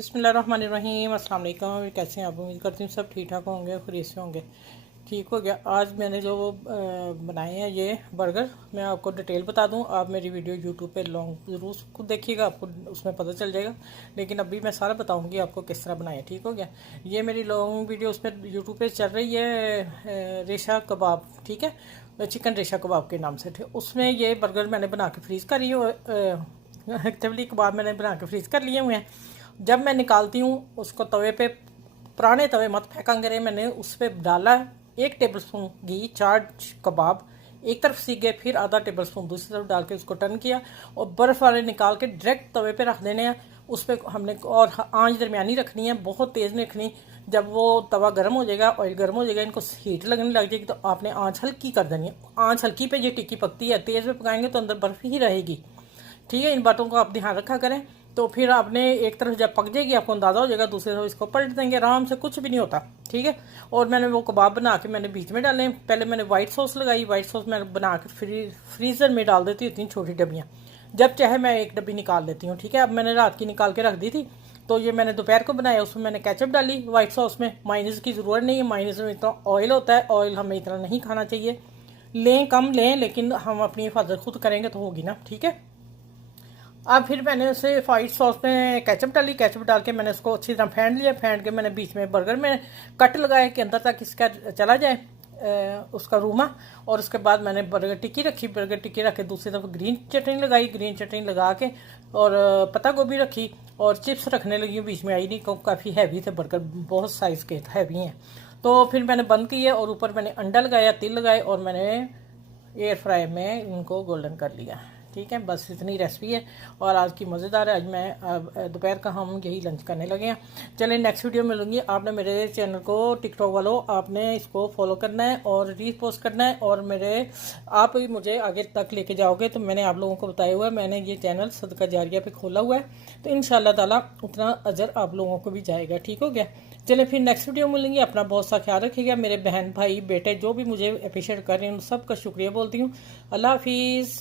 बिस्मिल्लाहिर्रहमानिर्रहीम अस्सलाम वालेकुम। कैसे हैं आप? उम्मीद करती हूँ सब ठीक ठाक होंगे, खैरियत से होंगे। ठीक हो गया। आज मैंने जो बनाए हैं ये बर्गर, मैं आपको डिटेल बता दूं। आप मेरी वीडियो यूट्यूब पे लॉन्ग ज़रूर खुद देखिएगा, आपको उसमें पता चल जाएगा। लेकिन अभी मैं सारा बताऊंगी आपको किस तरह बनाए। ठीक हो गया। ये मेरी लॉन्ग वीडियो उस पर यूट्यूब पर चल रही है, रेशा कबाब। ठीक है, चिकन रेशा कबाब के नाम से थे। उसमें ये बर्गर मैंने बना के फ्रीज़ करी हो, एक्टिवली कबाब मैंने बना के फ्रीज़ कर लिए हुए हैं। जब मैं निकालती हूँ उसको तवे पे, पुराने तवे मत फेंका करें, मैंने उस पर डाला 1 टेबल स्पून घी, 4 कबाब एक तरफ सीख गए, फिर आधा टेबल स्पून दूसरी तरफ डाल के उसको टर्न किया और बर्फ़ वाले निकाल के डायरेक्ट तवे पे रख देने हैं। उस पर हमने और आंच दरमियानी रखनी है, बहुत तेज़ नहीं रखनी। जब वो तवा गर्म हो जाएगा, ऑयल गर्म हो जाएगा, इनको हीट लगने लग जाएगी तो आपने आंच हल्की कर देनी है। आंच हल्की पे ये टिक्की पकती है, तेज़ पे पकाएंगे तो अंदर बर्फ़ ही रहेगी। ठीक है, इन बातों को आप ध्यान रखा करें। तो फिर आपने एक तरफ जब पक जाएगी आपको अंदाज़ा हो जाएगा, दूसरी तरफ इसको पलट देंगे आराम से, कुछ भी नहीं होता। ठीक है। और मैंने वो कबाब बना के मैंने बीच में डाले। पहले मैंने वाइट सॉस लगाई, वाइट सॉस मैं बना के फ्रीज़र में डाल देती हूँ, इतनी छोटी डब्बियाँ। जब चाहे मैं एक डब्बी निकाल लेती हूँ। ठीक है। अब मैंने रात की निकाल के रख दी थी, तो ये मैंने दोपहर को बनाया। उसमें मैंने केचप डाली वाइट सॉस में। माइनस की ज़रूरत नहीं है, माइनस में इतना ऑयल होता है, ऑयल हमें इतना नहीं खाना चाहिए। लें कम लें, लेकिन हम अपनी हिफाजत खुद करेंगे तो होगी ना। ठीक है। अब फिर मैंने उसे वाइट सॉस में केचप डाली, केचप डाल के मैंने उसको अच्छी तरह फेंट लिया। फेंट के मैंने बीच में बर्गर में कट लगाए कि अंदर तक इसका चला जाए उसका रूमा। और उसके बाद मैंने बर्गर टिक्की रखी, बर्गर टिक्की रख के दूसरी तरफ ग्रीन चटनी लगाई, ग्रीन चटनी लगा के और पत्ता गोभी रखी और चिप्स रखने लगी। बीच में आई नहीं क्योंकि काफ़ी हैवी थे बर्गर, बहुत साइज़ के हैवी हैं। तो फिर मैंने बंद किया और ऊपर मैंने अंडा लगाया, तिल लगाए और मैंने एयर फ्राई में इनको गोल्डन कर लिया। ठीक है, बस इतनी रेसिपी है और आज की मज़ेदार है। आज मैं दोपहर का हम यही लंच करने लगे हैं। चलें, नेक्स्ट वीडियो में मिलूंगी। आपने मेरे चैनल को टिकटॉक वालों, आपने इसको फॉलो करना है और रीपोस्ट करना है और आप मुझे आगे तक लेके जाओगे। तो मैंने आप लोगों को बताया हुआ है, मैंने ये चैनल सदका जारिया पे खोला हुआ है, तो इंशाल्लाह ताला उतना अजर आप लोगों को भी जाएगा। ठीक हो गया। चले फिर नेक्स्ट वीडियो में मिलेंगे। अपना बहुत सा ख्याल रखिएगा। मेरे बहन भाई बेटे जो भी मुझे अप्रिशिएट कर रहे हैं उन सबका शुक्रिया बोलती हूँ। अल्लाह हाफिज़।